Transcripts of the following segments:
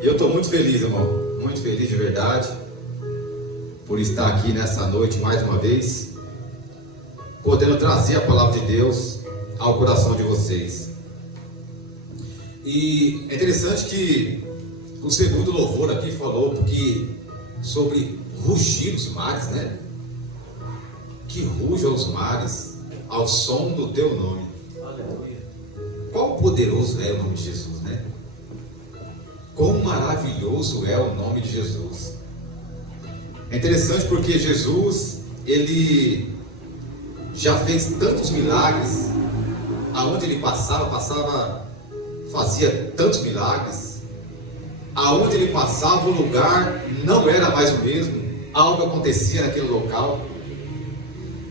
Eu estou muito feliz, irmão, muito feliz de verdade, por estar aqui nessa noite mais uma vez, podendo trazer a palavra de Deus ao coração de vocês. E é interessante que o segundo louvor aqui falou sobre rugir os mares, né? Que rujam os mares ao som do teu nome. Aleluia. Quão poderoso é o nome de Jesus, né? Quão maravilhoso é o nome de Jesus. É interessante porque Jesus, ele já fez tantos milagres, aonde ele fazia tantos milagres, aonde ele passava o lugar não era mais o mesmo, algo acontecia naquele local,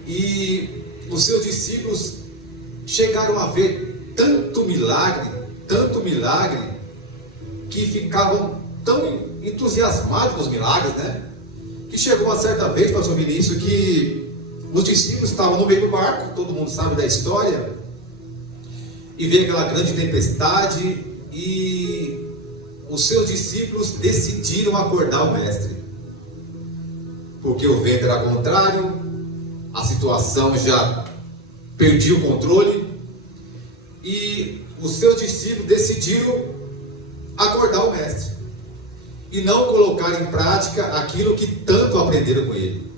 e os seus discípulos chegaram a ver tanto milagre, que ficavam tão entusiasmados com os milagres, né? Que chegou uma certa vez, pastor Vinícius, que os discípulos estavam no meio do barco, todo mundo sabe da história, e veio aquela grande tempestade, e os seus discípulos decidiram acordar o mestre, porque o vento era contrário, a situação já perdia o controle, e os seus discípulos decidiram acordar o mestre e não colocar em prática aquilo que tanto aprenderam com ele.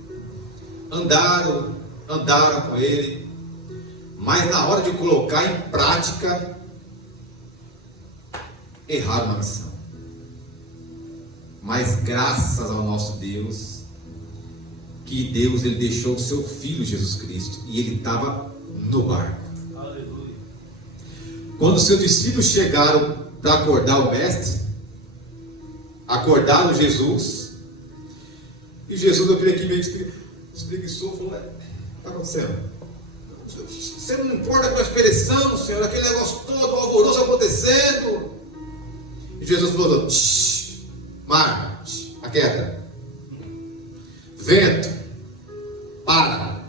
Andaram com ele, mas na hora de colocar em prática, erraram na missão. Mas graças ao nosso Deus, que Deus ele deixou o seu Filho Jesus Cristo, e ele estava no barco. Aleluia. Quando os seus discípulos chegaram para acordar o mestre, acordaram Jesus, e Jesus, eu creio que meio espreguiçou, falou: o que está acontecendo? Você não importa com a expressão, Senhor, aquele negócio todo, o alvoroço acontecendo. E Jesus falou: mar, aquieta. Vento, para.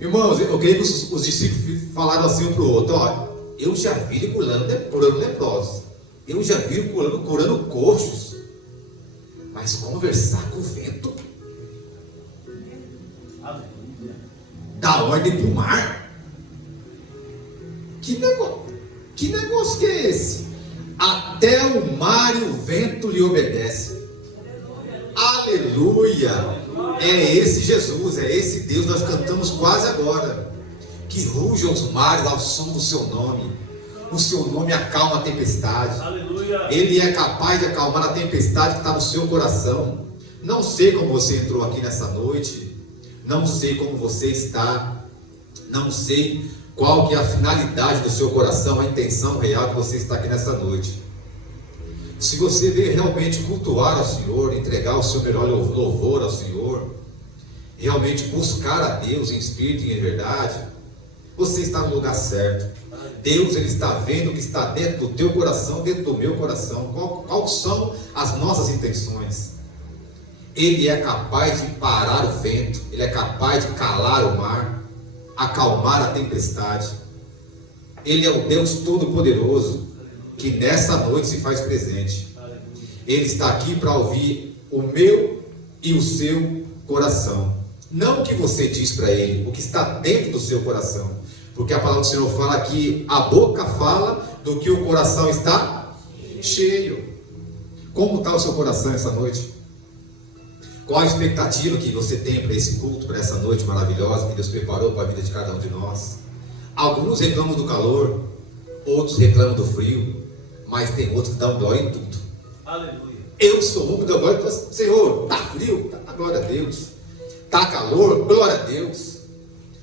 Irmãos, eu creio que os discípulos falaram assim um para o outro: olha, eu já vi ele curando leprosos, eu já vi ele curando coxos, mas conversar com o vento, dá ordem para o mar. Que negócio que é esse? Até o mar e o vento lhe obedecem. Aleluia! É esse Jesus, é esse Deus, nós cantamos quase agora. Que rujam os mares ao som do seu nome. O seu nome acalma a tempestade. Aleluia. Ele é capaz de acalmar a tempestade que está no seu coração. Não sei como você entrou aqui nessa noite, não sei como você está, não sei qual que é a finalidade do seu coração, a intenção real que você está aqui nessa noite. Se você veio realmente cultuar ao Senhor, entregar o seu melhor louvor ao Senhor, realmente buscar a Deus em espírito e em verdade, você está no lugar certo. Deus, ele está vendo o que está dentro do teu coração, dentro do meu coração. Quais são as nossas intenções? Ele é capaz de parar o vento, ele é capaz de calar o mar, acalmar a tempestade. Ele é o Deus Todo-Poderoso, que nessa noite se faz presente. Ele está aqui para ouvir o meu e o seu coração. Não o que você diz para ele, o que está dentro do seu coração. Porque a palavra do Senhor fala que a boca fala do que o coração está cheio. Como está o seu coração essa noite? Qual a expectativa que você tem para esse culto, para essa noite maravilhosa que Deus preparou para a vida de cada um de nós? Alguns reclamam do calor, outros reclamam do frio, mas tem outros que dão glória em tudo. Aleluia. Eu sou um que dá glória para o Senhor. Está frio? Tá, glória a Deus. Está calor? Glória a Deus.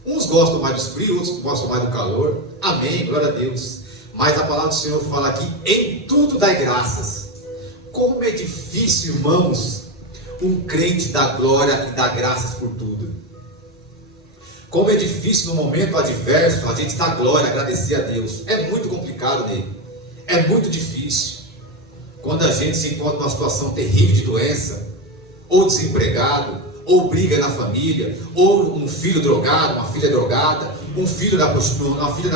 Uns gostam mais do frio, outros gostam mais do calor. Amém, glória a Deus. Mas a palavra do Senhor fala aqui: em tudo dai graças. Como é difícil, irmãos, um crente dar glória e dar graças por tudo. Como é difícil no momento adverso a gente dar glória, agradecer a Deus. É muito complicado nele. É muito difícil. Quando a gente se encontra numa situação terrível de doença, ou desempregado, ou briga na família, ou um filho drogado, uma filha drogada, uma filha da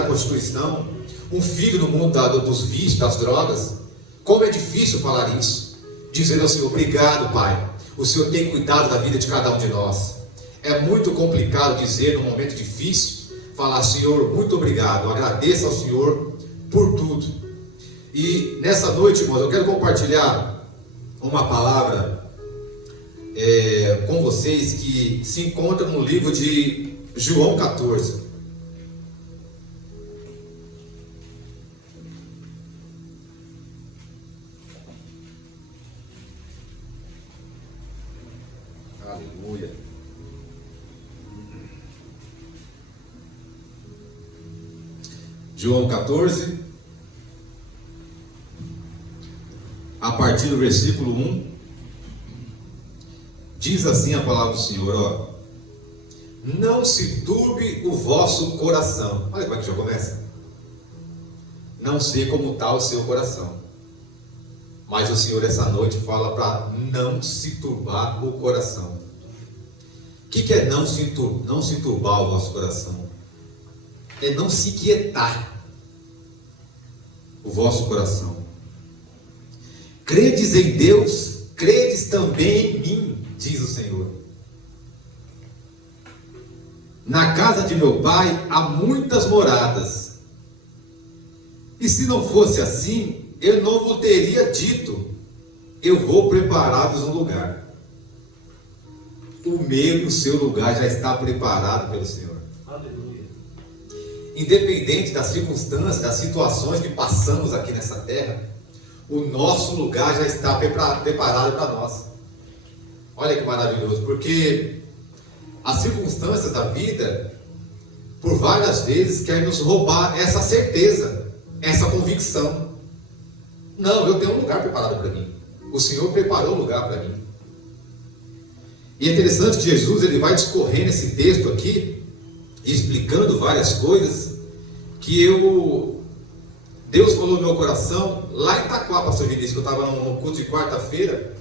prostituição, um filho no mundo dos vícios, das drogas. Como é difícil falar isso, dizendo ao Senhor: obrigado, Pai, o Senhor tem cuidado da vida de cada um de nós. É muito complicado dizer num momento difícil, falar: Senhor, muito obrigado, eu agradeço ao Senhor por tudo. E nessa noite, irmãos, eu quero compartilhar uma palavra com vocês que se encontra no livro de João 14. Aleluia. João 14, a partir do versículo 1, diz assim a palavra do Senhor, ó: não se turbe o vosso coração. Olha como é que já começa. Não sei como está o seu coração, mas o Senhor essa noite fala para não se turbar o coração. O que é não se turbar o vosso coração? É não se quietar o vosso coração. Credes em Deus, credes também em mim, diz o Senhor. Na casa de meu Pai há muitas moradas, e se não fosse assim, eu não vos teria dito: eu vou preparar-vos um lugar. O meu e o seu lugar já está preparado pelo Senhor. Aleluia. Independente das circunstâncias, das situações que passamos aqui nessa terra, o nosso lugar já está preparado para nós. Olha que maravilhoso, porque as circunstâncias da vida, por várias vezes, querem nos roubar essa certeza, essa convicção. Não, eu tenho um lugar preparado para mim. O Senhor preparou um lugar para mim. E é interessante que Jesus ele vai discorrendo esse texto aqui, explicando várias coisas que Deus falou no meu coração lá em Itaquá, pastor Vinícius, que eu estava no culto de quarta-feira,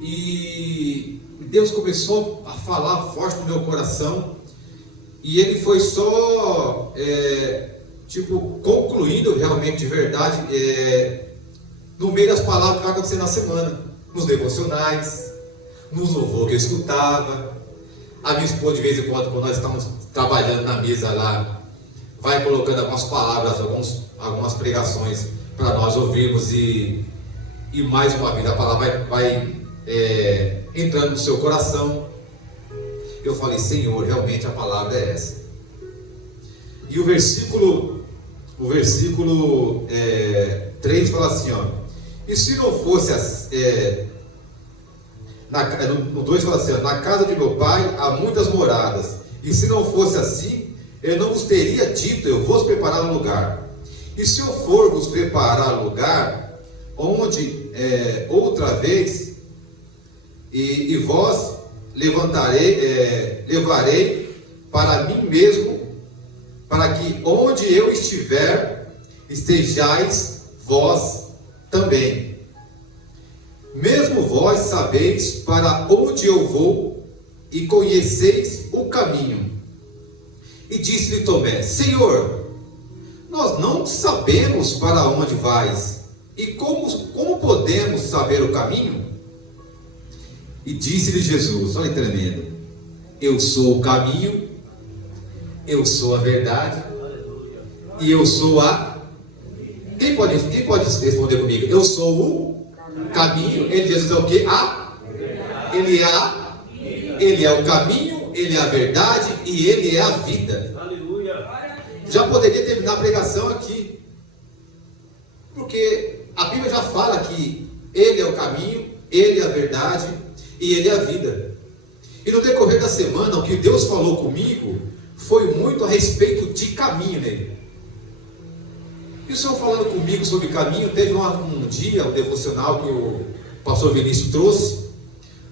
e Deus começou a falar forte no meu coração, e ele foi só concluindo realmente de verdade no meio das palavras que vai acontecer na semana, nos devocionais, nos louvor que eu escutava. A minha esposa, de vez em quando nós estamos trabalhando na mesa lá, vai colocando algumas palavras, algumas pregações para nós ouvirmos, e mais uma vez a palavra vai entrando no seu coração. Eu falei: Senhor, realmente a palavra é essa. E o versículo 3 fala assim, ó: e se não fosse no 2 fala assim, ó: na casa de meu Pai há muitas moradas, e se não fosse assim, eu não vos teria dito: eu vou preparar um lugar. E se eu for vos preparar lugar, onde outra vez, e vós levarei para mim mesmo, para que onde eu estiver, estejais vós também. Mesmo vós sabeis para onde eu vou, e conheceis o caminho. E disse-lhe Tomé: Senhor, nós não sabemos para onde vais, e como podemos saber o caminho? E disse-lhe Jesus, olha que tremendo: eu sou o caminho, eu sou a verdade, e eu sou a... Quem pode responder comigo? Eu sou o caminho. Ele, Jesus, é o quê? Ele é o caminho, ele é a verdade e ele é a vida. Já poderia terminar a pregação aqui, porque a Bíblia já fala que ele é o caminho, ele é a verdade e ele é a vida. E no decorrer da semana, o que Deus falou comigo foi muito a respeito de caminho nele. E o Senhor falando comigo sobre caminho, teve um dia, um devocional que o pastor Vinícius trouxe,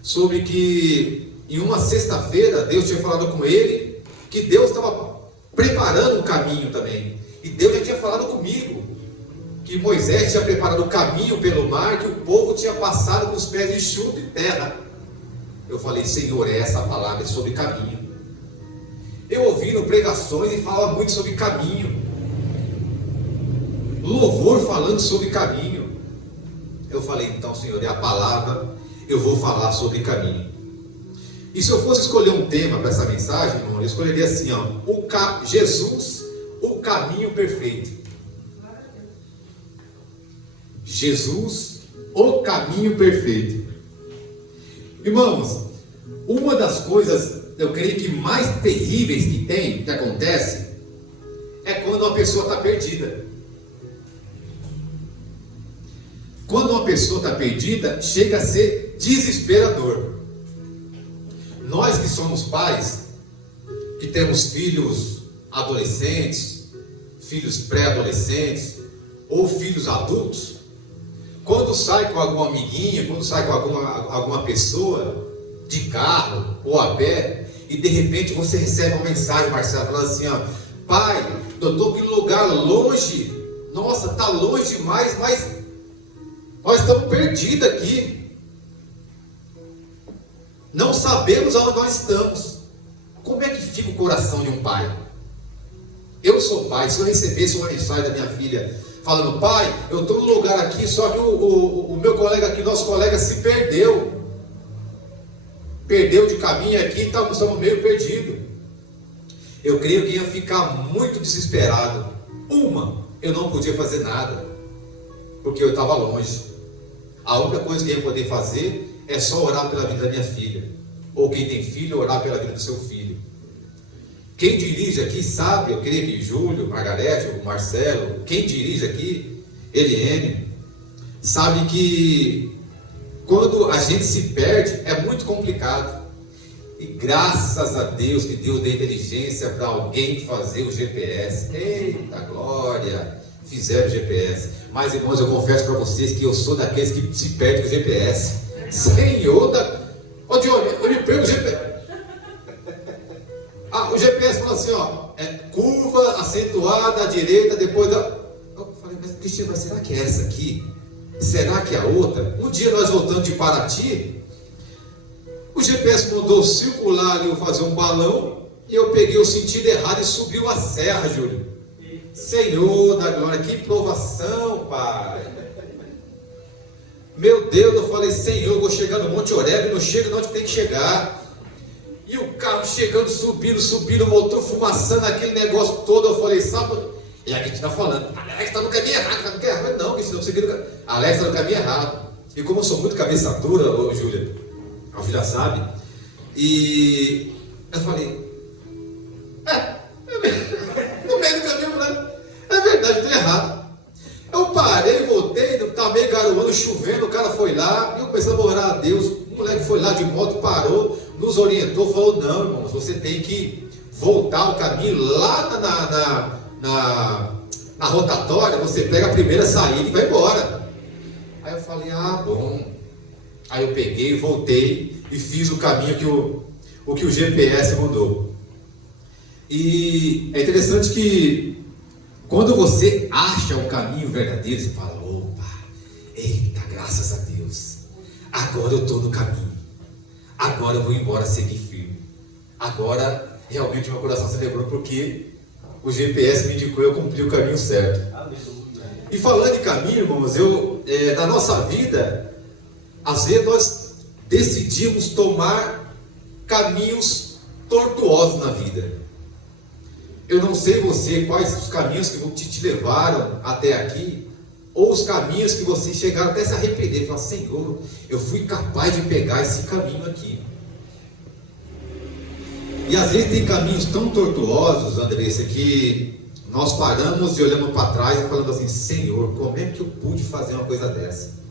sobre que em uma sexta-feira Deus tinha falado com ele que Deus estava preparando um caminho também. E Deus já tinha falado comigo que Moisés tinha preparado o caminho pelo mar, que o povo tinha passado com os pés enxutos em terra. Eu falei: Senhor, essa palavra é sobre caminho. Eu ouvindo pregações e falava muito sobre caminho, louvor falando sobre caminho. Eu falei, então, Senhor, é a palavra, eu vou falar sobre caminho. E se eu fosse escolher um tema para essa mensagem, irmão, eu escolheria assim, ó, Jesus, o caminho perfeito. Jesus, o caminho perfeito. Irmãos, uma das coisas, eu creio que mais terríveis que acontece, é quando uma pessoa está perdida. Quando uma pessoa está perdida, chega a ser desesperador. Nós que somos pais, que temos filhos adolescentes, filhos pré-adolescentes, ou filhos adultos, quando sai com algum amiguinho, quando sai com alguma pessoa, de carro ou a pé, e de repente você recebe uma mensagem, Marcelo, falando assim, ó, pai, eu estou aqui num lugar longe, nossa, está longe demais, mas nós estamos perdidos aqui. Não sabemos aonde nós estamos. Como é que fica o coração de um pai? Eu sou pai, se eu recebesse uma mensagem da minha filha falando, pai, eu estou num lugar aqui, só que o meu colega aqui, nosso colega se perdeu. Perdeu de caminho aqui, estamos meio perdidos. Eu creio que ia ficar muito desesperado. Eu não podia fazer nada, porque eu estava longe. A única coisa que eu ia poder fazer é só orar pela vida da minha filha. Ou quem tem filho, orar pela vida do seu filho. Quem dirige aqui sabe, eu creio que Júlio, Margarete, o Marcelo, quem dirige aqui, Eliane, sabe que quando a gente se perde é muito complicado. E graças a Deus que Deus deu inteligência para alguém fazer o GPS. Eita glória! Fizeram o GPS. Mas irmãos, eu confesso para vocês que eu sou daqueles que se perdem com o GPS. Senhor Ô Diogo, eu me perco o GPS. O GPS falou assim, ó, curva acentuada à direita, depois da... Eu falei, mas Cristiano, mas será que é essa aqui? Será que é a outra? Um dia nós voltando de Paraty, o GPS mandou circular ali, eu fazer um balão, e eu peguei o sentido errado e subiu a serra, Júlio. Senhor da glória, que provação, Pai. Meu Deus, eu falei, Senhor, eu vou chegar no Monte Horebe, não chego onde tem que chegar. E o carro chegando, subindo, o motor fumaçando, aquele negócio todo. Eu falei, sabe? E aqui a gente está falando, Alex está no caminho errado, está no caminho errado. Não, que se não seguir Alex está no caminho errado. E como eu sou muito cabeça dura, Júlia, a Júlia sabe, e eu falei, no meio do caminho, né? É verdade, estou errado. Eu parei, voltei, estava meio garoando, chovendo, o cara foi lá, e eu comecei a orar a Deus. O moleque foi lá de moto, parou, nos orientou, falou, não, irmãos, você tem que voltar o caminho lá na rotatória, você pega a primeira saída e vai embora. Aí eu falei, bom. Aí eu peguei, voltei e fiz o caminho que o GPS mandou. E é interessante que quando você acha o caminho verdadeiro, você fala, opa, eita, graças a Deus, agora eu estou no caminho, agora eu vou embora seguir firme, agora realmente meu coração se lembrou porque o GPS me indicou e eu cumpri o caminho certo. E falando de caminho, irmãos, na nossa vida, às vezes nós decidimos tomar caminhos tortuosos na vida. Eu não sei você quais os caminhos que te levaram até aqui, ou os caminhos que vocês chegaram até se arrepender, falar, Senhor, eu fui capaz de pegar esse caminho aqui. E às vezes tem caminhos tão tortuosos, Andressa, que nós paramos e olhamos para trás e falando assim, Senhor, como é que eu pude fazer uma coisa dessa?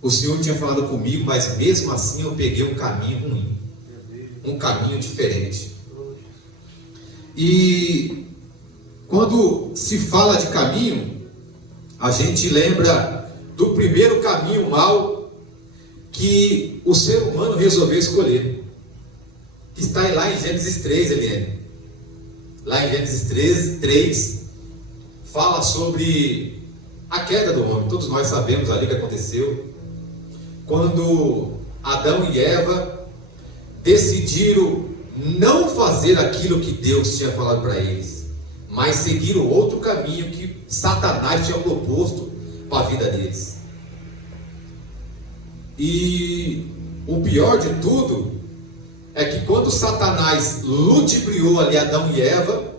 O Senhor tinha falado comigo, mas mesmo assim eu peguei um caminho ruim, um caminho diferente. E quando se fala de caminho, a gente lembra do primeiro caminho mau que o ser humano resolveu escolher, que está lá em Gênesis 3, Eliane. Lá em Gênesis 3 fala sobre a queda do homem. Todos nós sabemos ali o que aconteceu, quando Adão e Eva decidiram não fazer aquilo que Deus tinha falado para eles, mas seguir o outro caminho que Satanás tinha proposto para a vida deles. E o pior de tudo é que quando Satanás ludibriou ali Adão e Eva,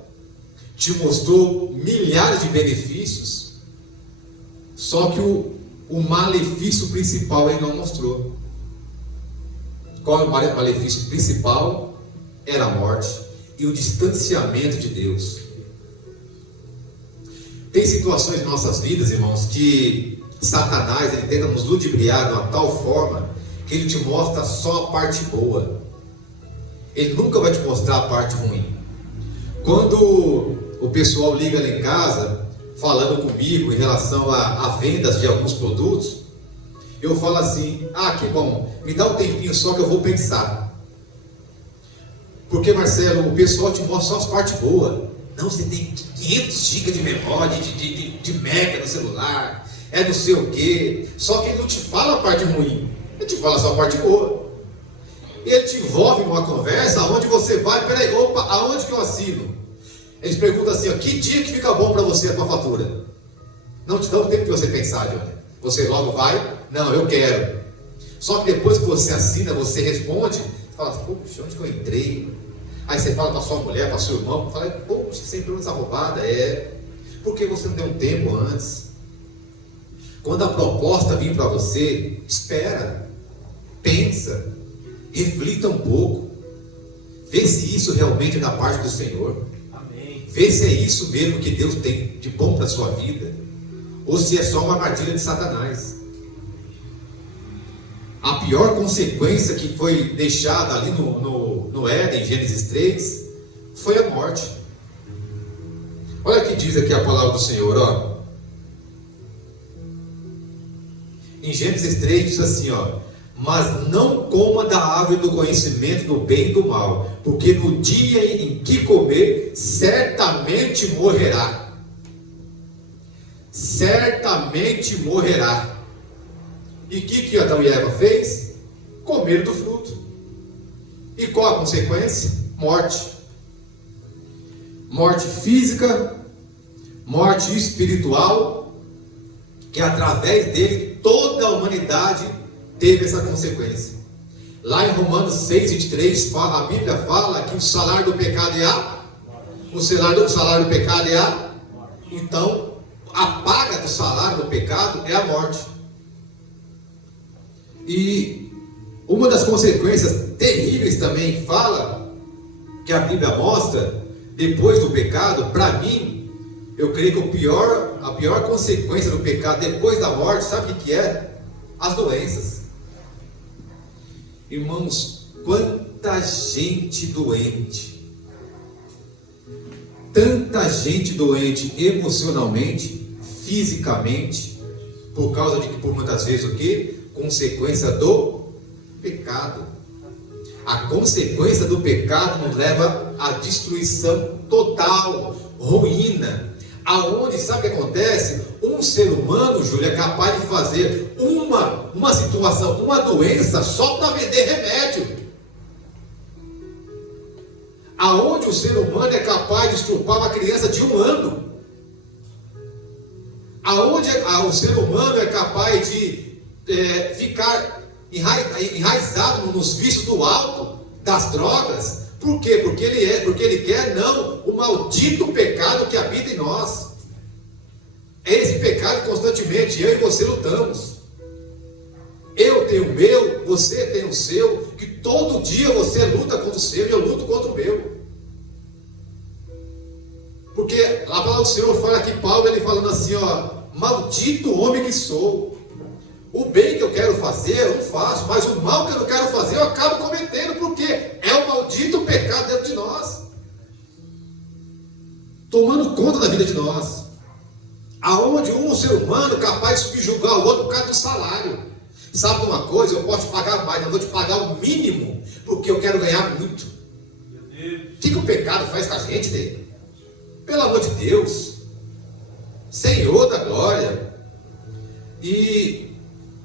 te mostrou milhares de benefícios, só que o malefício principal ele não mostrou. Qual é o malefício principal? Era a morte e o distanciamento de Deus. Tem situações em nossas vidas, irmãos, que Satanás ele tenta nos ludibriar de uma tal forma que ele te mostra só a parte boa. Ele nunca vai te mostrar a parte ruim. Quando o pessoal liga lá em casa falando comigo em relação a vendas de alguns produtos, eu falo assim: que bom, me dá um tempinho só que eu vou pensar. Porque, Marcelo, o pessoal te mostra só as partes boas. Não, você tem 500 GB de memória, de mega no celular, é não sei o quê. Só que ele não te fala a parte ruim, ele te fala só a parte boa. E ele te envolve numa conversa onde você vai, peraí, opa, aonde que eu assino? Eles perguntam assim, que dia que fica bom para você a tua fatura? Não te dá o tempo de você pensar, Johnny. Você logo vai, não, eu quero. Só que depois que você assina, você responde, você fala, poxa, onde que eu entrei? Aí você fala para sua mulher, para seu irmão, fala, poxa, você entrou nessa roubada, porque você não deu um tempo antes. Quando a proposta vir para você, espera, pensa, reflita um pouco, vê se isso realmente é da parte do Senhor. Amém. Vê se é isso mesmo que Deus tem de bom para a sua vida, ou se é só uma armadilha de Satanás. A pior consequência que foi deixada ali no Éden, Gênesis 3, foi a morte. Olha o que diz aqui a palavra do Senhor, ó. Em Gênesis 3 diz assim, ó: mas não coma da árvore do conhecimento do bem e do mal, porque no dia em que comer, certamente morrerá. Certamente morrerá. E o que Adão e Eva fez? Comeram do fruto. E qual a consequência? Morte. Morte física, morte espiritual, que através dele toda a humanidade teve essa consequência. Lá em Romanos 6:23, a Bíblia fala que o salário do pecado é a... O salário do pecado é a... Então, a paga do salário do pecado é a morte. E uma das consequências terríveis também fala, que a Bíblia mostra, depois do pecado, para mim, eu creio que a pior consequência do pecado depois da morte, sabe o que é? As doenças. Irmãos, quanta gente doente, tanta gente doente emocionalmente, fisicamente, por causa de que, por muitas vezes, o que? Consequência do pecado. A consequência do pecado nos leva à destruição total, ruína. Aonde, sabe o que acontece? Um ser humano, Júlio, é capaz de fazer uma situação, uma doença, só para vender remédio. Aonde o ser humano é capaz de estrupar uma criança de 1 ano. Aonde o ser humano é capaz de ficar enraizado nos vícios do álcool, das drogas. Por quê? Porque ele quer não o maldito pecado que habita em nós. É esse pecado que constantemente eu e você lutamos. Eu tenho o meu, você tem o seu, que todo dia você luta contra o seu e eu luto contra o meu. Porque a palavra do Senhor fala aqui, Paulo, ele falando assim, ó: maldito homem que sou. O bem que eu quero fazer, eu não faço, mas o mal que eu não quero fazer, eu acabo cometendo, porque é o maldito pecado dentro de nós, tomando conta da vida de nós. Aonde um ser humano é capaz de subjugar o outro por causa do salário. Sabe de uma coisa? Eu posso te pagar mais, eu vou te pagar o mínimo, porque eu quero ganhar muito. O que o pecado faz com a gente, dele? Pelo amor de Deus, Senhor da glória. E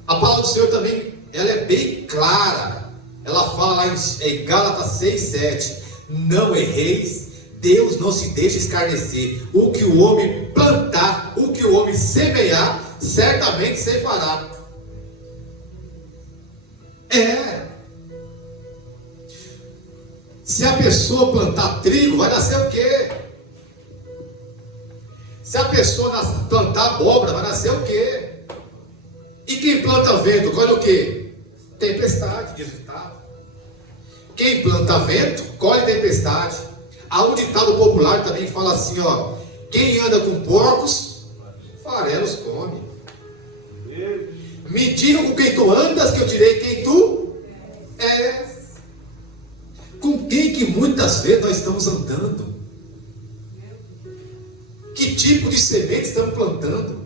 a palavra do Senhor também, ela é bem clara. Ela fala lá em Gálatas 6:7: não erreis, Deus não se deixa escarnecer. O que o homem plantar, o que o homem semear, certamente ceifará. Se a pessoa plantar trigo, vai nascer o quê? Se a pessoa plantar abóbora, vai nascer o quê? E quem planta vento, colhe o quê? Tempestade, diz o ditado. Quem planta vento, colhe tempestade. Há um ditado popular também que fala assim, ó: quem anda com porcos, farelos come. Me digam com quem tu andas, que eu direi quem tu és. Com quem que muitas vezes nós estamos andando? Que tipo de semente estamos plantando?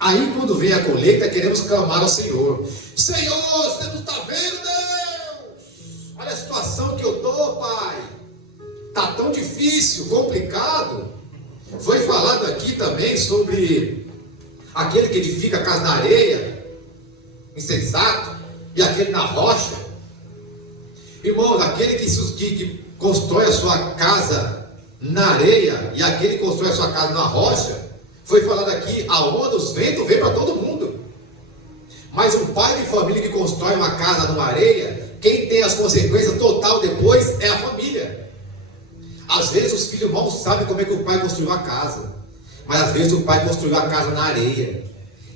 Aí quando vem a colheita, queremos clamar ao Senhor: Senhor, você não está vendo, Deus? Olha a situação que eu estou, Pai. Está tão difícil, complicado. Foi falado aqui também sobre aquele que edifica a casa na areia, insensato, e aquele na rocha. Irmãos, aquele que constrói a sua casa na areia e aquele que constrói a sua casa na rocha, foi falado aqui, a onda, os ventos, vem para todo mundo. Mas um pai de família que constrói uma casa numa areia, quem tem as consequências total depois é a família. Às vezes os filhos mal sabem como é que o pai construiu a casa, mas às vezes o pai construiu a casa na areia,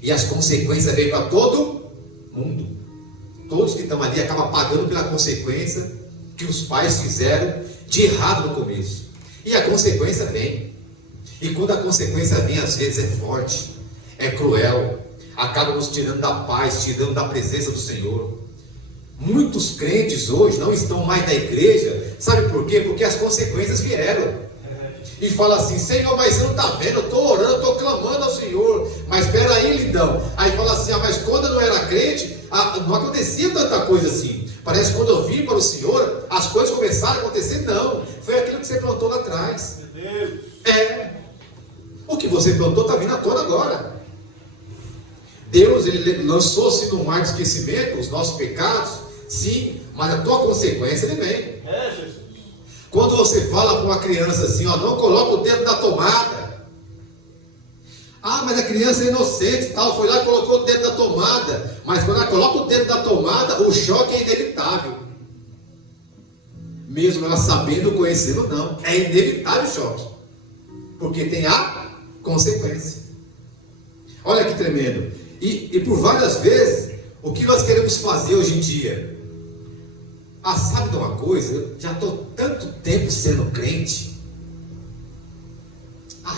e as consequências vêm para todo mundo. Todos que estão ali acabam pagando pela consequência que os pais fizeram de errado no começo. E a consequência vem. E quando a consequência vem, às vezes é forte, é cruel, acaba nos tirando da paz, tirando da presença do Senhor. Muitos crentes hoje não estão mais na igreja, sabe por quê? Porque as consequências vieram. E fala assim: Senhor, mas você não está vendo, eu estou orando, eu estou clamando ao Senhor. Mas espera aí, lindão. Aí fala assim: mas quando eu não era crente, não acontecia tanta coisa assim. Parece que quando eu vim para o Senhor, as coisas começaram a acontecer. Não, foi aquilo que você plantou lá atrás. O que você plantou está vindo à tona agora. Deus, Ele lançou-se no mar de esquecimento, os nossos pecados, sim, mas a tua consequência Ele vem. Jesus. Quando você fala para uma criança assim, ó, não coloca o dedo na tomada. Mas a criança é inocente e tal, foi lá e colocou o dedo na tomada. Mas quando ela coloca o dedo na tomada, o choque é inevitável. Mesmo ela sabendo, conhecendo, não. É inevitável o choque. Porque tem a consequência. Olha que tremendo. E por várias vezes, o que nós queremos fazer hoje em dia? Sabe de uma coisa? Eu já estou tanto tempo sendo crente.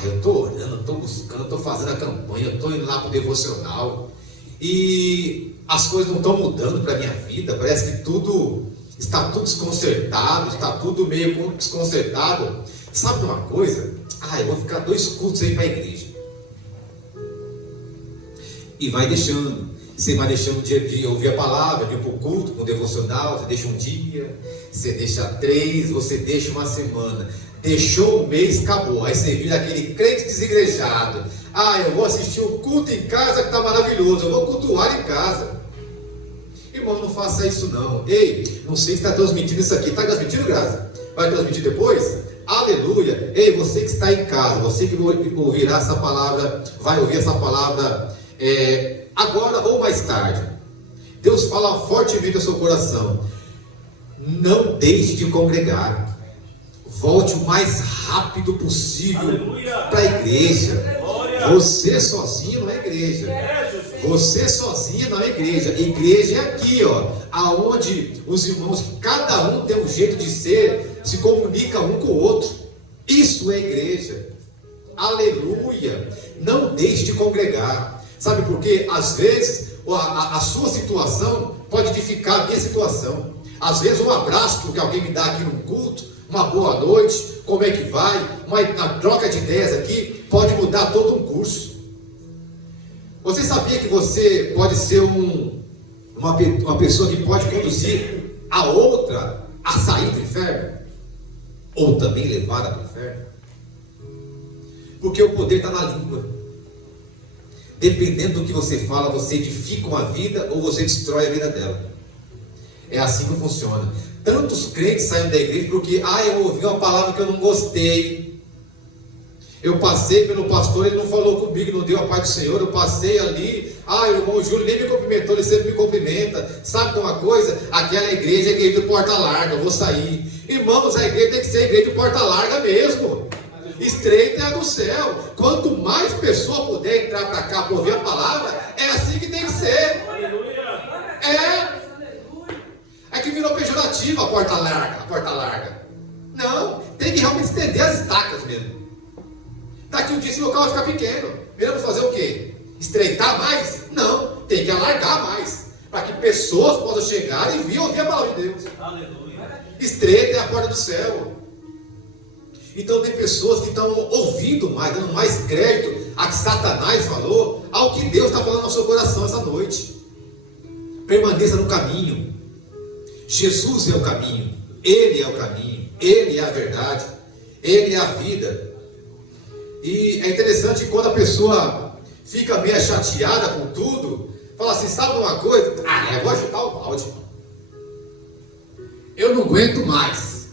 Eu estou orando, estou buscando, estou fazendo a campanha, estou indo lá para o devocional. E as coisas não estão mudando para a minha vida. Parece que está tudo desconcertado, está tudo meio desconcertado. Sabe de uma coisa? Eu vou ficar 2 cultos aí para a igreja. E vai deixando. Você vai deixando de ouvir a palavra, de ir para o culto, para o devocional. Você deixa um dia, você deixa 3, você deixa uma semana. Deixou um mês, acabou. Aí você vira aquele crente desigrejado. Eu vou assistir o culto em casa que está maravilhoso. Eu vou cultuar em casa. Irmão, não faça isso não. Ei, não sei se está transmitindo isso aqui. Está transmitindo, Graça? Vai transmitir depois? Aleluia. Ei, você que está em casa, você que ouvirá essa palavra, vai ouvir essa palavra agora ou mais tarde. Deus fala fortemente ao seu coração: não deixe de congregar. Volte o mais rápido possível para a igreja. Você sozinho não é igreja. Você sozinho não é igreja. Igreja é aqui, ó, aonde os irmãos, cada um tem um jeito de ser, se comunica um com o outro. Isso é igreja. Aleluia. Não deixe de congregar. Sabe por quê? Às vezes a sua situação pode edificar a minha situação. Às vezes um abraço que alguém me dá aqui no culto, uma boa noite, como é que vai, uma troca de ideias aqui, pode mudar todo um curso. Você sabia que você pode ser uma pessoa que pode conduzir a outra a sair do inferno? Ou também levá-la para o inferno? Porque o poder está na língua. Dependendo do que você fala, você edifica uma vida ou você destrói a vida dela. É assim que funciona. Tantos crentes saem da igreja porque eu ouvi uma palavra que eu não gostei. Eu passei pelo pastor, ele não falou comigo, não deu a paz do Senhor. Eu passei ali, o irmão Júlio nem me cumprimentou, ele sempre me cumprimenta. Sabe de uma coisa? Aquela igreja é igreja de porta larga, eu vou sair. Irmãos, a igreja tem que ser a igreja de porta larga mesmo. Estreita é a do céu. Quanto mais pessoa puder entrar para cá para ouvir a palavra, é assim que tem que ser. É que virou pejorativo a porta larga. Não, tem que realmente estender as estacas mesmo. Daqui um dia esse local vai ficar pequeno. Vamos fazer o quê? Estreitar mais? Não, tem que alargar mais, para que pessoas possam chegar e vir ouvir a palavra de Deus. Aleluia. Estreita é a porta do céu. Então tem pessoas que estão ouvindo mais, dando mais crédito a que Satanás falou, ao que Deus está falando no seu coração essa noite. Permaneça no caminho. Jesus é o caminho, Ele é o caminho, Ele é a verdade, Ele é a vida. E é interessante quando a pessoa fica meio chateada com tudo, fala assim, sabe uma coisa? Eu vou chutar o balde. Eu não aguento mais.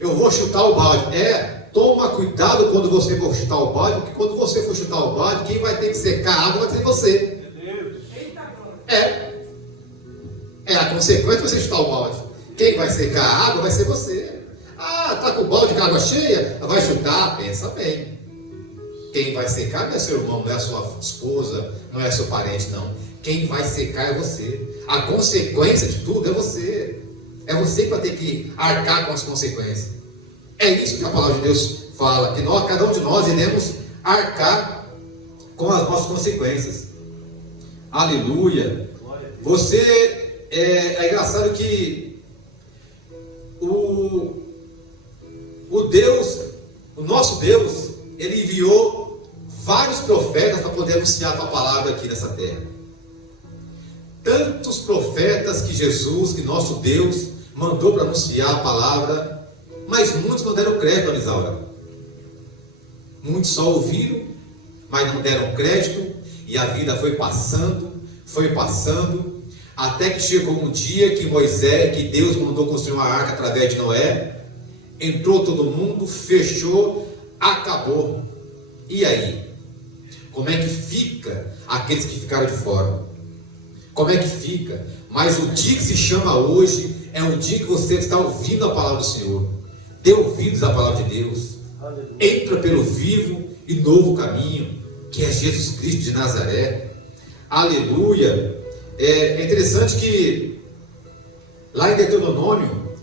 Eu vou chutar o balde. Toma cuidado quando você for chutar o balde, porque quando você for chutar o balde, quem vai ter que secar a água vai ser você. É a consequência de você chutar o balde. Quem vai secar a água vai ser você. Tá com o balde de água cheia? Vai chutar? Pensa bem. Quem vai secar não é seu irmão, não é a sua esposa, não é seu parente, não. Quem vai secar é você. A consequência de tudo é você. É você que vai ter que arcar com as consequências. É isso que a palavra de Deus fala, que cada um de nós iremos arcar com as nossas consequências. Aleluia. É engraçado que o nosso Deus, Ele enviou vários profetas para poder anunciar a tua palavra aqui nessa terra. Tantos profetas que Jesus, que nosso Deus, mandou para anunciar a palavra, mas muitos não deram crédito a Isaura. Muitos só ouviram, mas não deram crédito, e a vida foi passando, até que chegou um dia que Deus mandou construir uma arca através de Noé, entrou todo mundo, fechou, acabou. E aí? Como é que fica aqueles que ficaram de fora? Como é que fica? Mas o dia que se chama hoje é um dia que você está ouvindo a palavra do Senhor. Dê ouvidos à palavra de Deus. Aleluia. Entra pelo vivo e novo caminho, que é Jesus Cristo de Nazaré. Aleluia. É interessante que lá em Deuteronômio,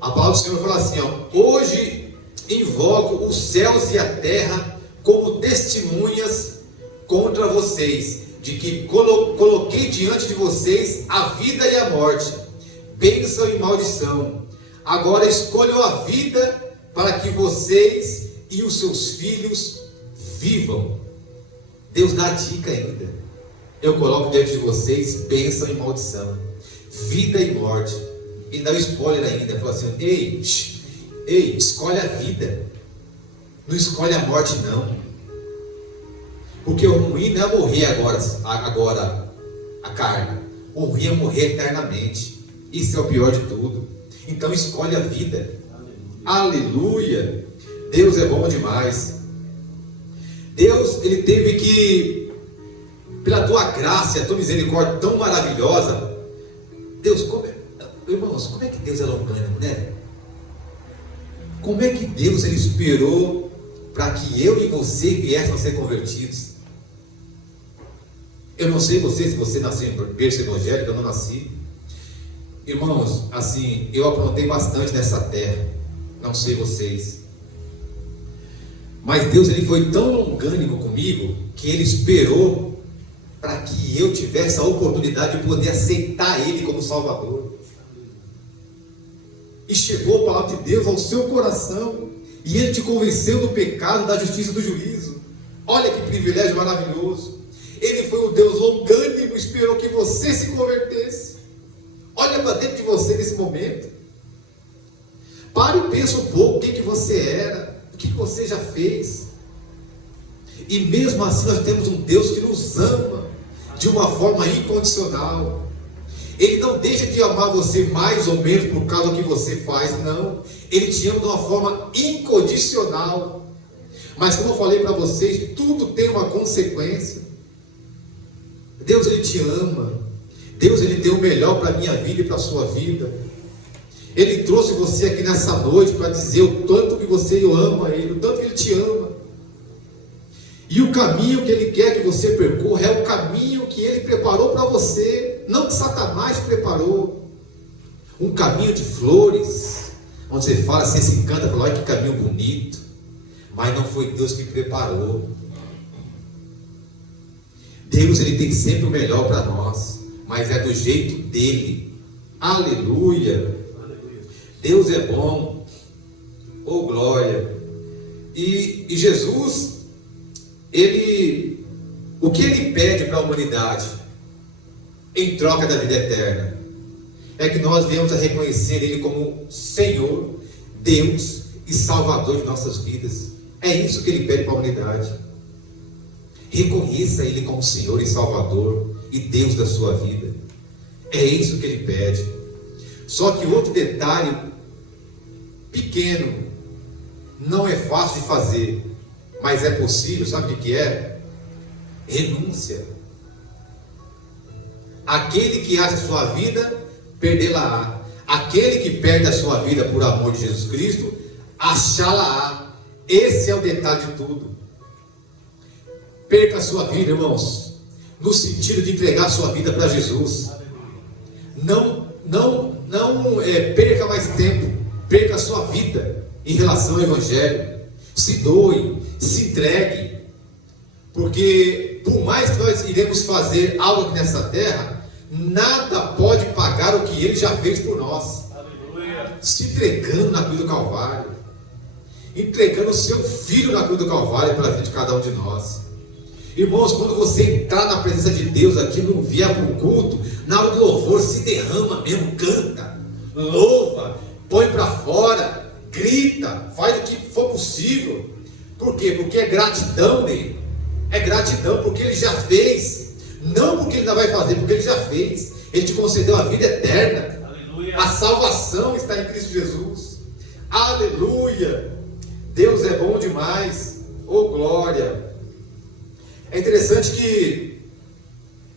a palavra do Senhor fala assim, hoje invoco os céus e a terra como testemunhas contra vocês, de que coloquei diante de vocês a vida e a morte, bênção e maldição. Agora escolham a vida para que vocês e os seus filhos vivam. Deus dá a dica ainda. Eu coloco diante de vocês bênção e maldição, vida e morte. Ele dá um spoiler ainda, fala assim, ei, escolhe a vida, não escolhe a morte não. Porque o ruim não é morrer agora a carne, o ruim é morrer eternamente. Isso é o pior de tudo. Então escolhe a vida. Aleluia. Deus é bom demais. Deus, Ele teve que, pela tua graça, a tua misericórdia tão maravilhosa, Deus, irmãos, como é que Deus é longânimo, né? Como é que Deus, Ele esperou para que eu e você viessem a ser convertidos? Eu não sei se você nasceu em berço evangélico, eu não nasci. Irmãos, assim, eu aprontei bastante nessa terra, não sei vocês. Mas Deus, Ele foi tão longânimo comigo, que Ele esperou para que eu tivesse a oportunidade de poder aceitar Ele como Salvador. E chegou a palavra de Deus ao seu coração, e Ele te convenceu do pecado, da justiça e do juízo. Olha que privilégio maravilhoso. Ele foi um Deus longânimo, esperou que você se convertesse. Olha para dentro de você nesse momento. Pare e pensa um pouco o que você era, o que você já fez. E mesmo assim nós temos um Deus que nos ama de uma forma incondicional. Ele não deixa de amar você mais ou menos por causa do que você faz, não. Ele te ama de uma forma incondicional. Mas como eu falei para vocês, tudo tem uma consequência. Deus, Ele te ama. Deus, Ele tem o melhor para a minha vida e para a sua vida. Ele trouxe você aqui nessa noite para dizer o tanto que você ama Ele, o tanto que Ele te ama. E o caminho que Ele quer que você percorra é o caminho que Ele preparou para você, não que Satanás preparou. Um caminho de flores, onde você fala, você se encanta, fala, olha que caminho bonito. Mas não foi Deus que preparou. Deus, Ele tem sempre o melhor para nós, mas é do jeito dEle. Aleluia. Deus é bom. Oh glória. E Jesus, o que Ele pede para a humanidade em troca da vida eterna é que nós venhamos a reconhecer Ele como Senhor, Deus e Salvador de nossas vidas. É isso que Ele pede para a humanidade. Reconheça Ele como Senhor e Salvador e Deus da sua vida. É isso que Ele pede. Só que outro detalhe pequeno, não é fácil de fazer, mas é possível, sabe o que é? Renúncia. Aquele que acha a sua vida, perdê-la-á. Aquele que perde a sua vida por amor de Jesus Cristo, achá-la-á. Esse é o detalhe de tudo. Perca a sua vida, irmãos, no sentido de entregar a sua vida para Jesus. Não perca mais tempo. Perca a sua vida em relação ao Evangelho. Se doe, se entregue. Porque por mais que nós iremos fazer algo aqui nessa terra, nada pode pagar o que Ele já fez por nós. Aleluia. Se entregando na cruz do Calvário, entregando o seu Filho na cruz do Calvário pela vida de cada um de nós. Irmãos, quando você entrar na presença de Deus aqui, não vier para o culto, na hora do louvor, se derrama mesmo, canta, louva, põe para fora, grita, faz o que for possível. Por quê? Porque é gratidão dele. É gratidão porque Ele já fez. Não porque Ele ainda vai fazer, porque Ele já fez. Ele te concedeu a vida eterna. Aleluia. A salvação está em Cristo Jesus. Aleluia. Deus é bom demais. Oh glória. É interessante que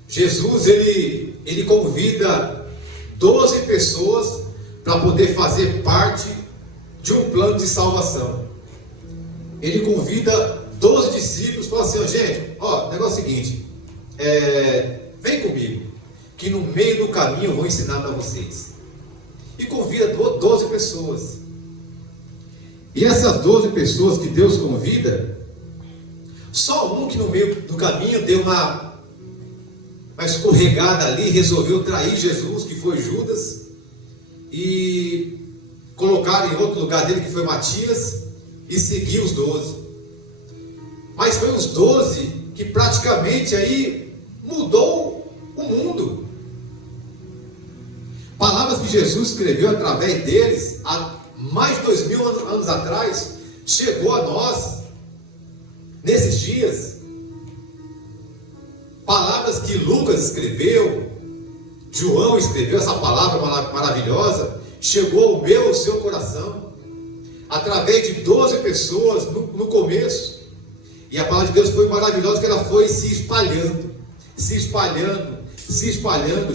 Jesus, ele convida 12 pessoas para poder fazer parte de um plano de salvação. Ele convida 12 discípulos e fala assim, gente, o negócio é o seguinte, vem comigo, que no meio do caminho eu vou ensinar para vocês. E convida 12 pessoas. E essas 12 pessoas que Deus convida, só um que no meio do caminho deu uma escorregada ali, resolveu trair Jesus, que foi Judas, e colocaram em outro lugar dele, que foi Matias, e seguiu os 12. Mas foi os 12 que praticamente aí mudou o mundo. Palavras que Jesus escreveu através deles há mais de 2000 anos atrás, chegou a nós nesses dias. Palavras que Lucas escreveu, João escreveu, essa palavra maravilhosa, chegou ao meu, ao seu coração, através de 12 pessoas no começo. E a palavra de Deus foi maravilhosa, que ela foi se espalhando,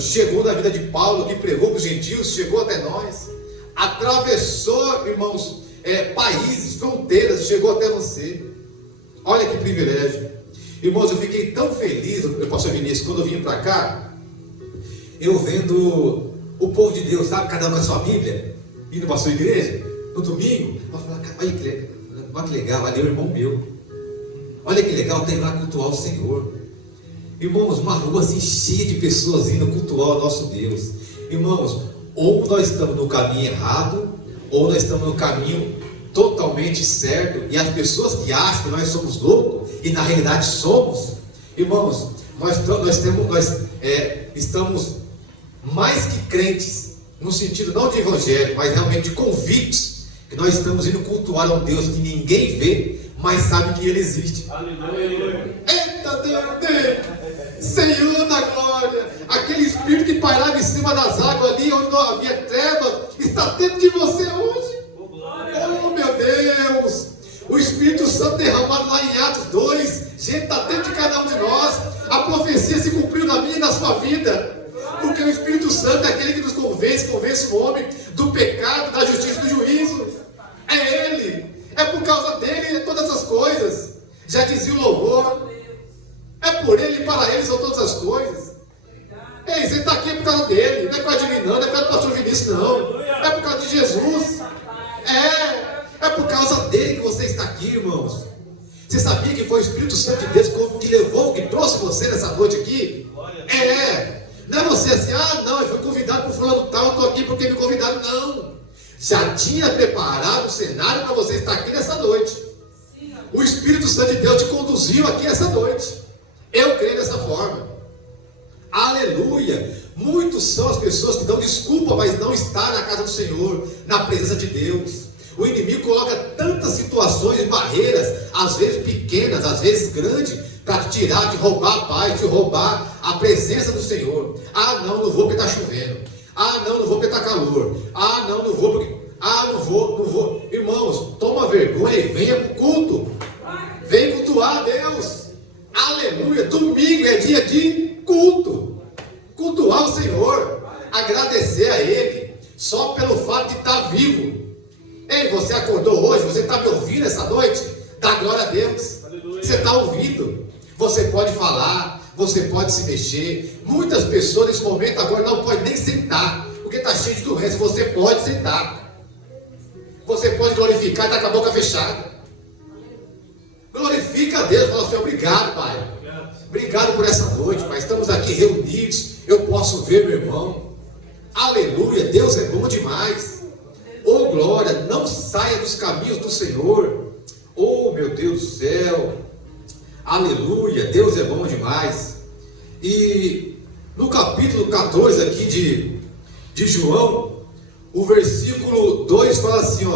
chegou na vida de Paulo, que pregou para os gentios, chegou até nós, atravessou, irmãos, países, fronteiras, chegou até você. Olha que privilégio. Irmãos, eu fiquei tão feliz, pastor Vinícius, quando eu vim para cá, eu vendo o povo de Deus, sabe, cada um com a sua Bíblia, indo para a sua igreja, no domingo, eu falei, olha que legal, ali é o irmão meu, olha que legal, tem lá cultuar o Senhor. Irmãos, uma rua assim cheia de pessoas indo cultuar o nosso Deus. Irmãos, ou nós estamos no caminho errado, ou nós estamos no caminho totalmente certo, e as pessoas que acham que nós somos loucos, e na realidade somos, irmãos, nós estamos mais que crentes, no sentido não de evangelho, mas realmente de convictos, que nós estamos indo cultuar a um Deus que ninguém vê, mas sabe que Ele existe. Aleluia. Eita Deus, Senhor da glória, aquele Espírito que pairava em cima das águas ali, onde não havia trevas, está dentro de você hoje. Oh meu Deus, o Espírito Santo derramado profecia se cumpriu na minha e na sua vida. Porque o Espírito Santo é aquele que nos convence o homem do pecado, da justiça e do juízo. É Ele. É por causa dele todas as coisas. Já dizia o louvor. É por Ele e para Ele são todas as coisas. Ei, você está aqui por causa dele. Não é por causa de mim não, não é por causa do pastor Vinícius não. É por causa de Jesus. É por causa dele que você está aqui, irmãos. Você sabia que foi o Espírito Santo de Deus que levou, que trouxe você nessa noite aqui? Não é você assim, não, eu fui convidado por fulano tal, eu estou aqui porque me convidaram. Não. Já tinha preparado o cenário para você estar aqui nessa noite. O Espírito Santo de Deus te conduziu aqui essa noite. Eu creio dessa forma. Aleluia. Muitos são as pessoas que dão desculpa, mas não está na casa do Senhor, na presença de Deus. O inimigo coloca tantas situações e barreiras, às vezes pequenas, às vezes grandes, para te tirar, de roubar a paz, de roubar a presença do Senhor. Não vou porque está chovendo. Não vou porque está calor. Não vou porque... não vou. Irmãos, toma vergonha e venha para o culto. Vem cultuar a Deus. Aleluia. Domingo é dia de culto. Cultuar o Senhor. Agradecer a Ele. Só pelo fato de estar vivo. Ei, você acordou hoje? Você está me ouvindo essa noite? Dá glória a Deus. Aleluia. Você está ouvindo. Você pode falar. Você pode se mexer. Muitas pessoas nesse momento agora não podem nem sentar. Porque está cheio de doença. Você pode sentar. Você pode glorificar e estar com a boca fechada. Glorifica a Deus. Fala assim, obrigado, Pai. Obrigado por essa noite, Pai. Estamos aqui reunidos. Eu posso ver meu irmão. Aleluia. Deus é bom demais. Oh, glória. Não saia dos caminhos do Senhor. Oh, meu Deus do céu. Aleluia. Deus é bom demais. E no capítulo 14 aqui de João, o versículo 2 fala assim,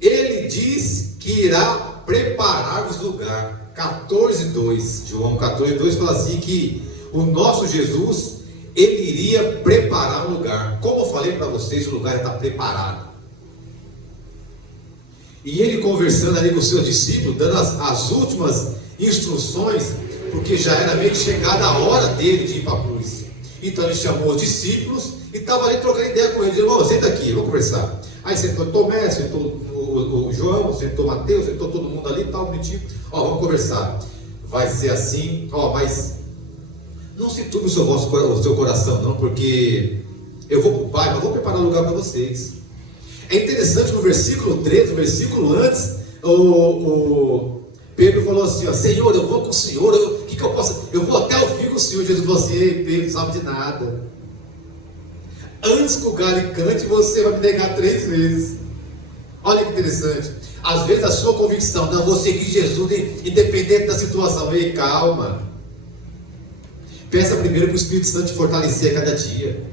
ele diz que irá preparar-vos lugar. 14:2. João 14:2 fala assim que o nosso Jesus, ele iria preparar um lugar. Como eu falei para vocês, o lugar está preparado. E ele conversando ali com os seus discípulos, dando as últimas instruções, porque já era meio que chegada a hora dele de ir para a cruz. Então ele chamou os discípulos e estava ali trocando ideia com eles. Irmão, senta aqui, vamos conversar. Aí sentou Tomé, sentou o João, sentou Mateus, sentou todo mundo ali, tal, bonitinho. Vamos conversar. Vai ser assim, mas não se turbe o seu coração, não, porque eu vou para o Pai, mas vou preparar um lugar para vocês. É interessante no versículo 13, o versículo antes, o Pedro falou assim, Senhor, eu vou com o Senhor, o que eu posso? Eu vou até o fim com o Senhor. Jesus falou assim, ei, Pedro, não sabe de nada. Antes que o galho cante, você vai me negar 3 vezes. Olha que interessante. Às vezes a sua convicção, não, vou seguir Jesus independente da situação. Ei, calma. Peça primeiro para o Espírito Santo te fortalecer a cada dia.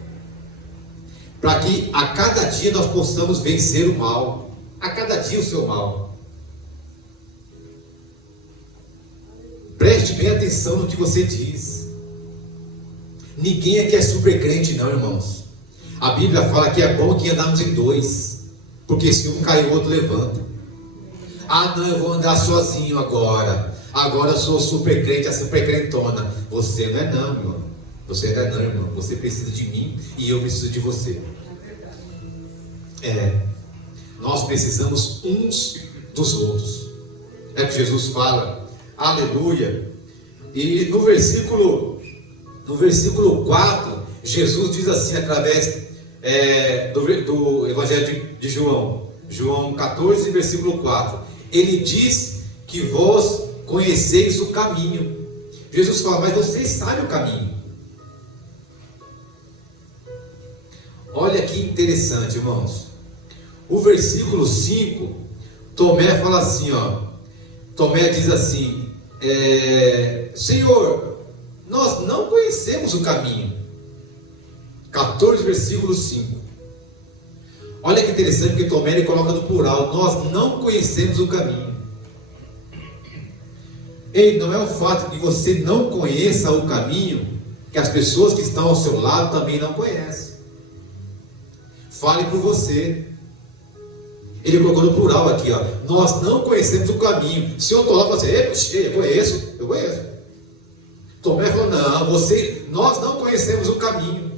Para que a cada dia nós possamos vencer o mal. A cada dia o seu mal. Preste bem atenção no que você diz. Ninguém aqui é super crente não, irmãos. A Bíblia fala que é bom que andamos em 2. Porque se um cai, o outro levanta. Não, eu vou andar sozinho agora. Agora eu sou super crente, a super crentona. Você não é não, irmão. Você não é não, irmão. Você precisa de mim e eu preciso de você. Nós precisamos uns dos outros. É o que Jesus fala. Aleluia. E no versículo 4, Jesus diz assim, através do Evangelho de João, João 14, versículo 4, ele diz que vós conheceis o caminho. Jesus fala, mas vocês sabem o caminho. Olha que interessante, irmãos. O versículo 5, Tomé fala assim, Tomé diz assim, Senhor, nós não conhecemos o caminho. 14, versículo 5. Olha que interessante, porque Tomé ele coloca no plural, nós não conhecemos o caminho. Não é o fato que você não conheça o caminho, que as pessoas que estão ao seu lado também não conhecem. Fale por você. Ele colocou no plural aqui, nós não conhecemos o caminho. Se eu estou lá e falo assim, eu conheço. Tomé falou: não, nós não conhecemos o caminho.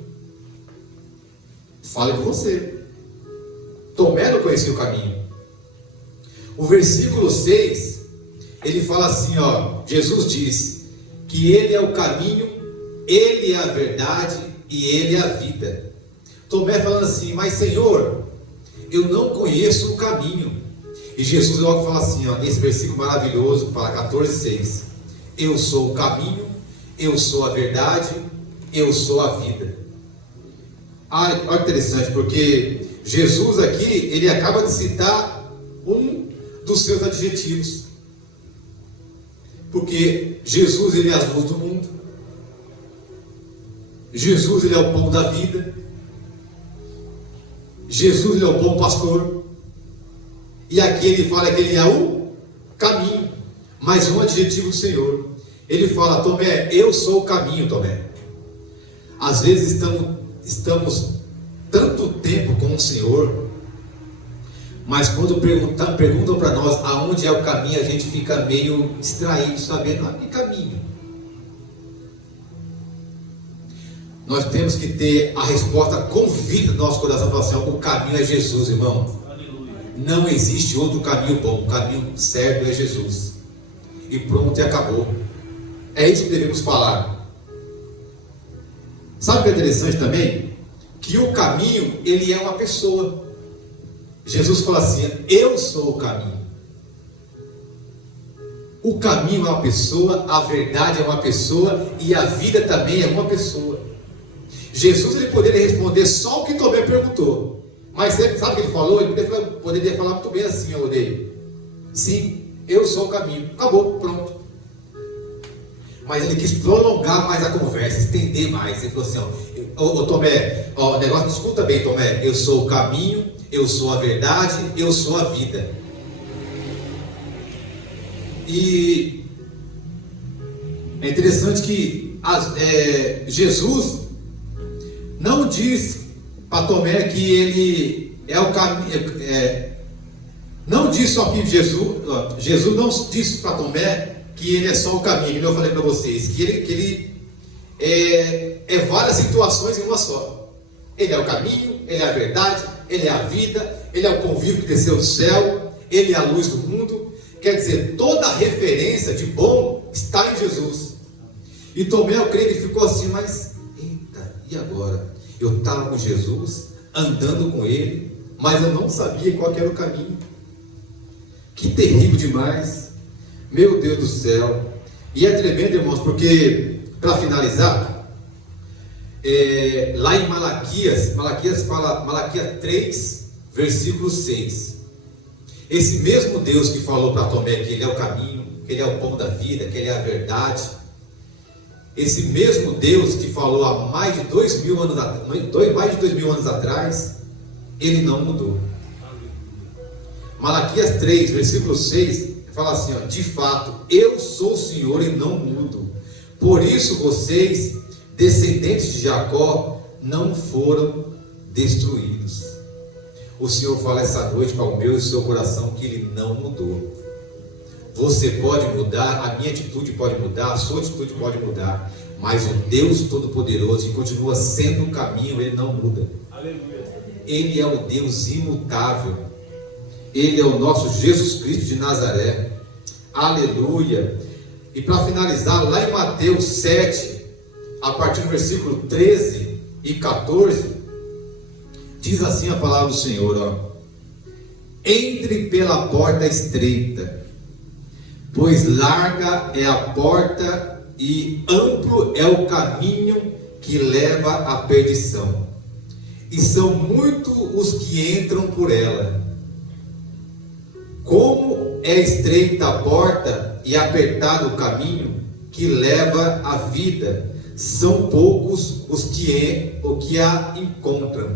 Fale por você. Tomé não conhecia o caminho. O versículo 6, ele fala assim, ó, Jesus diz que Ele é o caminho, Ele é a verdade e Ele é a vida. Tomé falando assim: mas Senhor, eu não conheço o caminho. E Jesus logo fala assim, ó, nesse versículo maravilhoso, fala 14:6: eu sou o caminho, eu sou a verdade, eu sou a vida. Olha que interessante, porque Jesus aqui, ele acaba de citar um dos seus adjetivos. Porque Jesus, ele é a luz do mundo. Jesus, ele é o pão da vida. Jesus, ele é o bom pastor. E aqui ele fala que ele é o caminho. Mais um adjetivo do Senhor. Ele fala: Tomé, eu sou o caminho, Tomé. Às vezes estamos tanto tempo com o Senhor, mas quando perguntam para nós aonde é o caminho, a gente fica meio distraído, sabendo que caminho. Nós temos que ter a resposta convicta do nosso coração, falar assim: o caminho é Jesus, irmão. Não existe outro caminho bom, o caminho certo é Jesus. E pronto, e acabou. É isso que devemos falar. Sabe o que é interessante também? Que o caminho, ele é uma pessoa. Jesus fala assim: eu sou o caminho. O caminho é uma pessoa, a verdade é uma pessoa e a vida também é uma pessoa. Jesus, ele poderia responder só o que Tomé perguntou, mas sabe o que ele falou? Ele poderia falar muito bem assim: eu odeio. Sim, eu sou o caminho. Acabou, pronto. Mas ele quis prolongar mais a conversa, estender mais. Ele falou assim: ô Tomé, o negócio, escuta bem, Tomé, eu sou o caminho, eu sou a verdade, eu sou a vida. E é interessante que Jesus não diz para Tomé que ele é o caminho. Não disse só que Jesus não disse para Tomé que ele é só o caminho, como eu falei para vocês, que ele é várias situações em uma só. Ele é o caminho, ele é a verdade, ele é a vida, ele é o convívio que desceu do céu, ele é a luz do mundo. Quer dizer, toda a referência de bom está em Jesus. E Tomé, eu creio que ficou assim: mas eita, e agora? Eu estava com Jesus, andando com Ele, mas eu não sabia qual que era o caminho. Que terrível demais, meu Deus do céu. E é tremendo, irmãos, porque, para finalizar, lá em Malaquias fala, Malaquias 3, versículo 6. Esse mesmo Deus que falou para Tomé que Ele é o caminho, que Ele é o pão da vida, que Ele é a verdade, esse mesmo Deus que falou há mais de 2.000 anos atrás, Ele não mudou. Malaquias 3, versículo 6, fala assim: de fato, eu sou o Senhor e não mudo. Por isso vocês, descendentes de Jacó, não foram destruídos. O Senhor fala essa noite para o meu e o seu coração que Ele não mudou. Você pode mudar, a minha atitude pode mudar, a sua atitude pode mudar, mas o Deus Todo-Poderoso, que continua sendo o caminho, Ele não muda. Aleluia. Ele é o Deus imutável. Ele é o nosso Jesus Cristo de Nazaré. Aleluia. E para finalizar, lá em Mateus 7, a partir do versículo 13 e 14, diz assim a palavra do Senhor, ó: entre pela porta estreita, pois larga é a porta e amplo é o caminho que leva à perdição, e são muitos os que entram por ela. Como é estreita a porta e apertado o caminho que leva à vida, são poucos os que a encontram.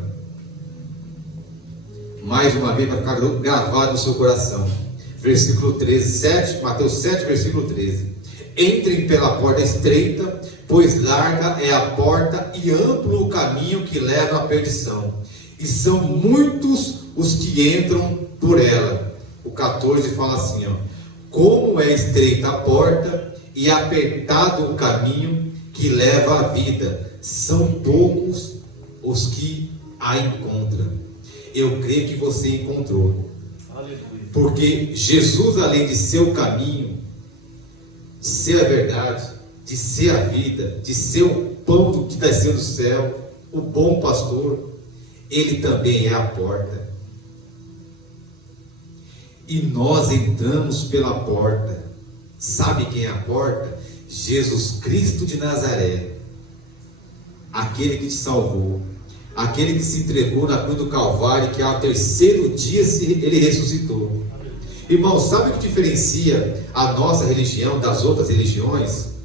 Mais uma vez, para ficar gravado no seu coração. Versículo 13, Mateus 7, versículo 13. Entrem pela porta estreita, pois larga é a porta e amplo o caminho que leva à perdição, e são muitos os que entram por ela. O 14 fala assim, ó: como é estreita a porta e apertado o caminho que leva à vida. São poucos os que a encontram. Eu creio que você encontrou. Porque Jesus, além de ser o caminho, de ser a verdade, de ser a vida, de ser o pão que desceu do céu, o bom pastor, Ele também é a porta. E nós entramos pela porta. Sabe quem é a porta? Jesus Cristo de Nazaré. Aquele que te salvou, aquele que se entregou na cruz do Calvário, que ao terceiro dia ele ressuscitou. Irmão, sabe o que diferencia a nossa religião das outras religiões?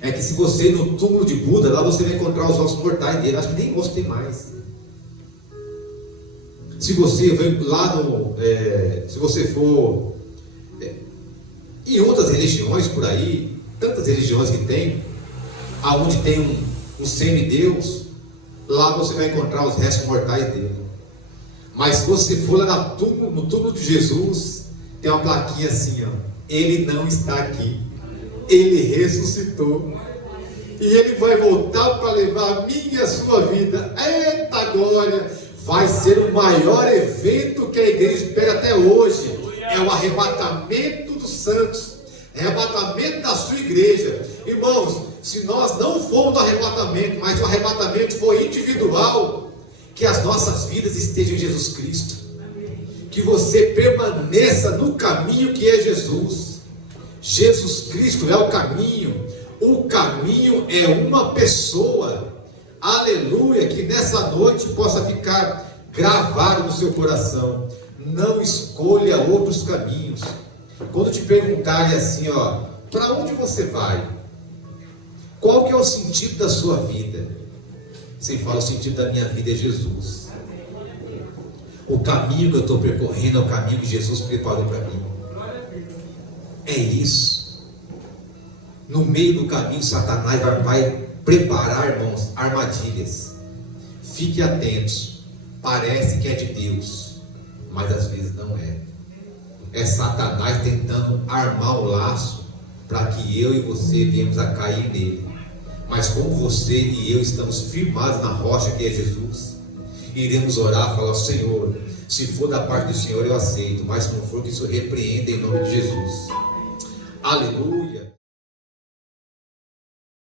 É que se você ir no túmulo de Buda, lá você vai encontrar os ossos mortais dele. Acho que nem osso tem mais. Se você vai lá se você for em outras religiões por aí, tantas religiões que tem, aonde tem um semideus, lá você vai encontrar os restos mortais dele. Mas se você for lá no túmulo de Jesus, tem uma plaquinha assim, ó, ele não está aqui, ele ressuscitou, e ele vai voltar para levar a minha e a sua vida. Eita glória! Vai ser o maior evento que a igreja espera até hoje. É o arrebatamento dos santos, arrebatamento da sua igreja. Irmãos, se nós não formos no arrebatamento, mas o arrebatamento for individual, que as nossas vidas estejam em Jesus Cristo, que você permaneça no caminho que é Jesus. Jesus Cristo é o caminho é uma pessoa. Aleluia, que nessa noite possa ficar gravado no seu coração. Não escolha outros caminhos. Quando te perguntarem assim, ó, para onde você vai? Qual que é o sentido da sua vida? Você fala, o sentido da minha vida é Jesus. O caminho que eu estou percorrendo é o caminho que Jesus preparou para mim. É isso. No meio do caminho, Satanás vai preparar, irmãos, armadilhas. Fique atentos. Parece que é de Deus, mas às vezes não é. É Satanás tentando armar o laço para que eu e você venhamos a cair nele. Mas como você e eu estamos firmados na rocha que é Jesus, iremos orar e falar, Senhor, se for da parte do Senhor eu aceito, mas se não for, que isso repreenda em nome de Jesus. Aleluia.